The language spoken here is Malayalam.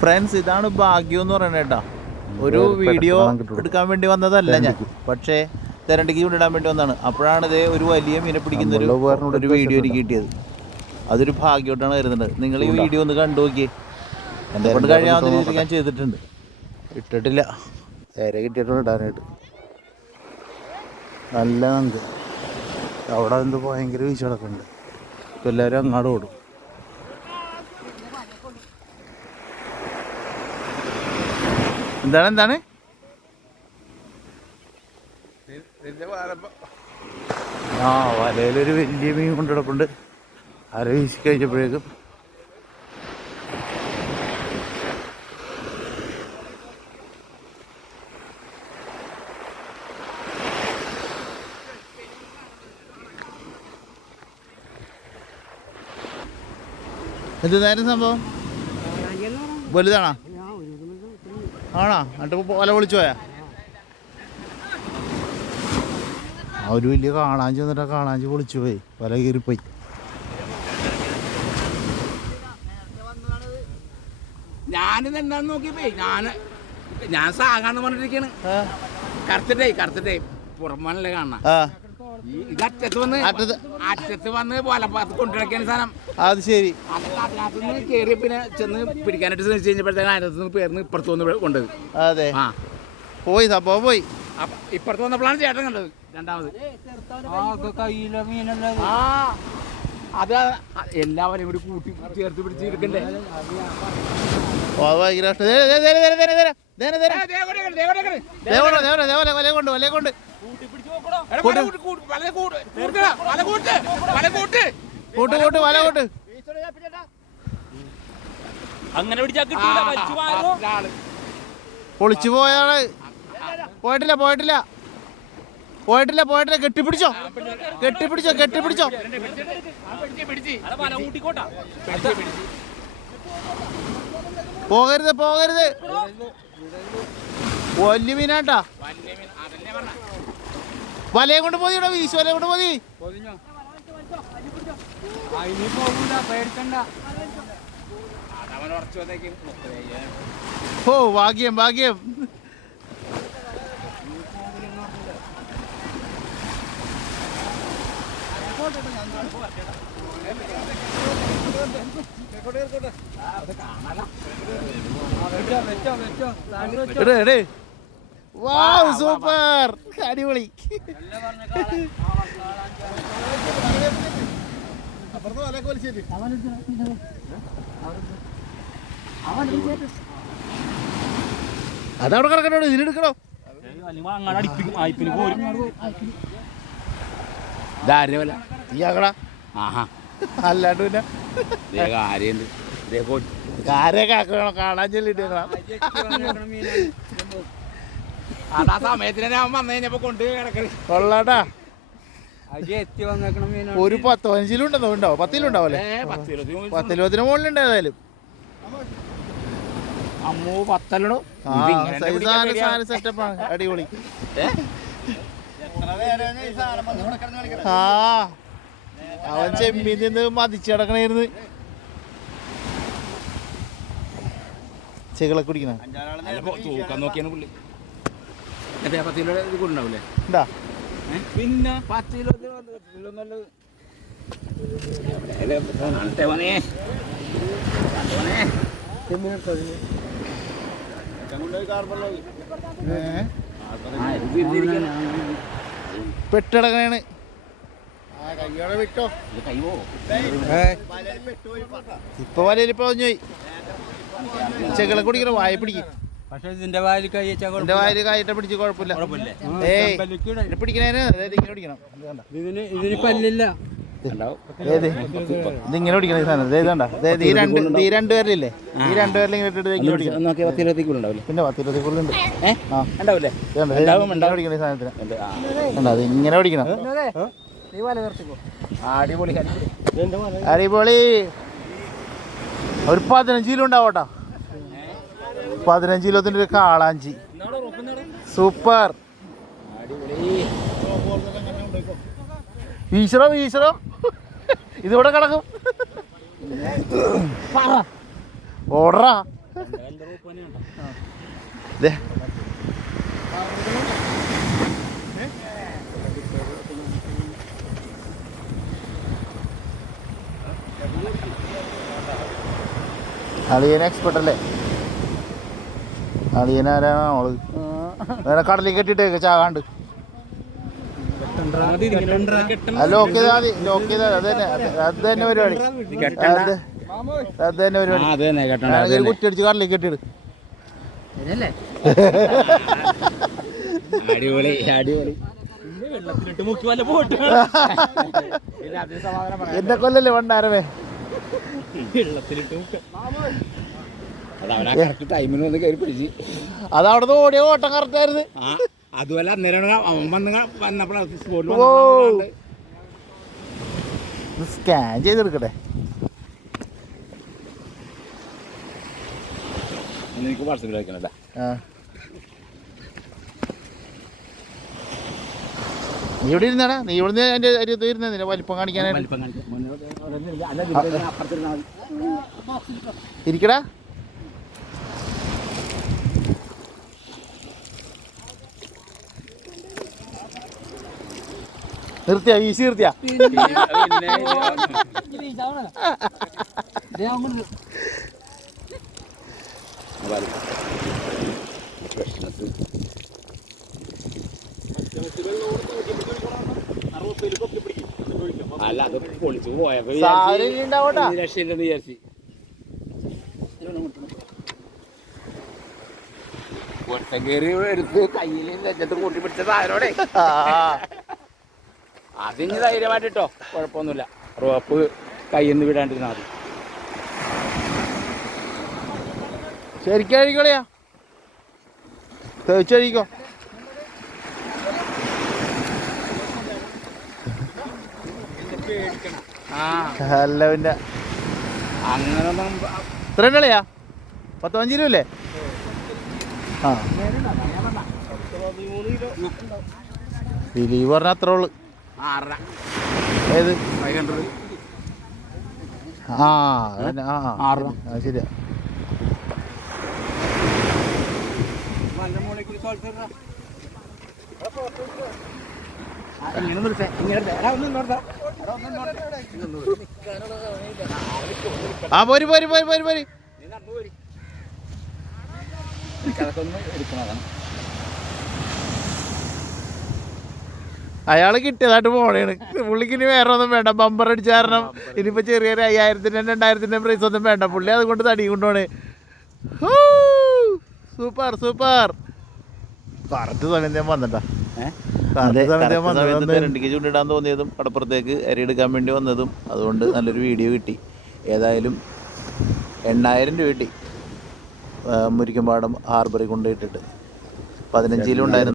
ഫ്രണ്ട്സ്, ഇതാണ് ഭാഗ്യം എന്ന് പറയുന്നത് കേട്ടോ. ഒരു വീഡിയോ എടുക്കാൻ വേണ്ടി വന്നതല്ല ഞാൻ, പക്ഷേ തിരണ്ടിക്ക് കൊണ്ടിടാൻ വേണ്ടി വന്നതാണ്. അപ്പോഴാണ് ഇതേ ഒരു വലിയ മീനെ പിടിക്കുന്ന ഒരു വീഡിയോ എനിക്ക് കിട്ടിയത്. അതൊരു ഭാഗ്യമായിട്ടാണ് വരുന്നത്. നിങ്ങൾ ഈ വീഡിയോ ഒന്ന് കണ്ടു നോക്കിയേ. എന്നെ കൊണ്ട് കഴിയാവുന്ന രീതിയിൽ ഞാൻ ചെയ്തിട്ടുണ്ട്. ഇട്ടിട്ടില്ല, നേരെ കിട്ടിയിട്ടുണ്ട് ഇടാനായിട്ട്. നല്ല നമുക്ക് അവിടെ എന്തോ ഭയങ്കര വീഴ്ചകളൊക്കെ ഉണ്ട്. ഇപ്പം എല്ലാവരും അങ്ങോട്ട് ഓടും. എന്താണ് ആ വലയിലൊരു വലിയ മീൻ കൊണ്ടിടപ്പുണ്ട്. അര വീശി കഴിഞ്ഞപ്പോഴേക്കും എന്ത് നേരം സംഭവം വലുതാണോ? ആണോ? എന്നിട്ട് വല പൊളിച്ചു പോയാ? ആ ഒരു വലിയ കാണാഞ്ചി വന്നിട്ട് കാണാഞ്ചി പൊളിച്ചു പോയി, വല കീറിപ്പോയി. ഞാനിത് എന്താന്ന് നോക്കിയപ്പോ ഞാൻ സാകാന്ന് പറഞ്ഞിരിക്കാണ്. കറുത്തിട്ടേ പുറമല്ലേ കാണാം. ഇത് അറ്റത്ത് വന്ന് വലപ്പാത്ത് കൊണ്ടുവയ്ക്കാൻ സാധനം. അത് ശരി. അതിനകത്തുനിന്ന് കയറിയ പിന്നെ ചെന്ന് പിടിക്കാനായിട്ട് ശ്രമിച്ചു കഴിഞ്ഞപ്പോഴത്തേക്ക് അതിനകത്ത് നിന്ന് പേർന്ന് ഇപ്പുറത്ത് വന്ന് കൊണ്ടത്. അതെ, പോയി സംഭവം പോയി. ഇപ്പുറത്ത് വന്നപ്പോഴാണ് ചേട്ടൻ കണ്ടത് രണ്ടാമത്. അത് എല്ലാവരെയും കൂടി കൂട്ടി ചേർത്ത് പിടിച്ചെടുക്കണ്ടേ. അങ്ങനെ പൊളിച്ചു പോയാള് പോയിട്ടില്ല. കെട്ടിപ്പിടിച്ചോ. പോകരുത് വലിയ മീനാട്ടാ. വലയും കൊണ്ട് പോയി, ഇവിടെ വീശു വലയും കൊണ്ട് പോയി. ഓ ഭാഗ്യം. സൂപ്പർ, അടിപൊളി. അതവിടെ കിടക്കണോ? ഇതിനെടുക്കണോ? അല്ലാണ്ട് പിന്നെ കാണാൻ ചെല്ലിട്ട് കൊള്ളാട്ടാ. ഒരു 10-15 ഉണ്ടാവും. 10 10-20 മുകളിലുണ്ട് ഏതായാലും. സെറ്റപ്പാണ്, അടിപൊളി. അവൻ ചെമ്മീൻ നിന്ന് മതിച്ച് കിടക്കണായിരുന്നു. ചെകളെ കുടിക്കണ പിന്നെ 10 പെട്ടിടക്കണാണ്. ഇപ്പൊ വലയിൽ പോയി ചെകളെ കുടിക്കണ വായ പിടിക്കും. പക്ഷെ ഇതിന്റെ വായിൽ കായിട്ട് പിടിച്ച് കുഴപ്പമില്ല. പിടിക്കണേന് ഇങ്ങനെ പിടിക്കണം. ഇതിന് പല്ലില്ല. ഇതിങ്ങനെ പിടിക്കണ സാധനം ഈ രണ്ടുപേരില്ലേ? ഈ രണ്ടുപേരിൽ ഇങ്ങനെ ഇട്ടിട്ട് ഇങ്ങനെ പിടിക്കണം. പിന്നെ 10-20 പിടിക്കണ സാധനത്തിന് അത് ഇങ്ങനെ പിടിക്കണം. അടിപൊളി. ഒരു 15 കിലോ ഉണ്ടാവട്ടാ. 15 കിലോത്തിന്റെ ഒരു കാളാഞ്ചി. സൂപ്പർ. വീശറോ ഇതിവിടെ കിടക്കും. ഓടറാ. ദേ. അളിയൻ എക്സ്പെർട്ട് അല്ലേ? അളിയനാരാണ് അവള് വേറെ കടലിൽ കെട്ടിട്ടേക്ക് ചാകാണ്ട്. ലോക്ക് ചെയ്താൽ മതി, ലോക്ക് ചെയ്താൽ അത് തന്നെ പരിപാടി, അത് തന്നെ പരിപാടി. കുറ്റിയടിച്ച് കടലിൽ കെട്ടിയിട്. അടിപൊളി അടിപൊളി. എന്നെ കൊല്ലല്ലേ വണ്ടാരവേ. ടൈമിന് വന്ന് കയറി പിടിച്ച് അത് അവിടെ നിന്ന് ഓടിയ ഓട്ടം കറക്റ്റായിരുന്നു. അതുപോലെ അന്നേരം അവൻ വന്നപ്പോൾ സ്കാൻ ചെയ്തെടുക്കട്ടെ. എനിക്ക് വാട്സപ്പിൽ അയക്കണല്ലേ. നീ ഇവിടെ ഇരുന്നാടാ, നീ ഇവിടുന്ന് എൻ്റെ അരിയത്ത് ഇരുന്നതിന് വലിപ്പം കാണിക്കാനായിട്ട്. ഇരിക്കടാ. നിർത്തിയാ വീശി നിർത്തിയാ. അല്ല അത് പൊളിച്ചു പോയപ്പോ രക്ഷയില്ലെന്ന് വിചാരിച്ചു. ഒട്ടം കയറി എടുത്ത് കയ്യിൽ നെഞ്ചത്ത് കൂട്ടി പിടിച്ച സാധനോടെ അതിന് ധൈര്യമായിട്ടോ കുഴപ്പമൊന്നുമില്ല. റോപ്പ് കയ്യിൽ നിന്ന് വിടാണ്ടിരുന്നാൽ മതി. ശരിക്കും കഴിക്കോളിയാ, തേച്ച് കഴിക്കോ. അല്ല പിന്നെ അങ്ങനൊന്നും ഇത്രയും കളിയാ 15 രൂപ അല്ലേ? ആ ദിലീപ് പറഞ്ഞ അത്ര ഉള്ളു. ഏത്? ആ ആ ശരിയാ. ആ പോരി പോരി പോരി പോരി പോരി. അയാള് കിട്ടിയതായിട്ട് പോണേണ്. പുള്ളിക്ക് ഇനി വേറെ ഒന്നും വേണ്ട. ബമ്പർ അടിച്ച കാരണം ഇനിയിപ്പോൾ ചെറിയൊരു 5000-ൻ്റെ 2000-ൻ്റെ പ്രൈസ് ഒന്നും വേണ്ട. പുള്ളി അതുകൊണ്ട് തടി കൊണ്ടുപോണേ. Super super. കറക്റ്റ് സമയം ഞാൻ വന്നിട്ടാ. രണ്ടിക്ക് ചൂണ്ടിടാൻ തോന്നിയതും കടപ്പുറത്തേക്ക് അരി എടുക്കാൻ വേണ്ടി വന്നതും അതുകൊണ്ട് നല്ലൊരു വീഡിയോ കിട്ടി. ഏതായാലും 8000 രൂപ കിട്ടി. മുരിക്കുംപാടം ഹാർബറിൽ കൊണ്ടുപോയിട്ടിട്ട് 15 കിലോ ഉണ്ടായിരുന്നു.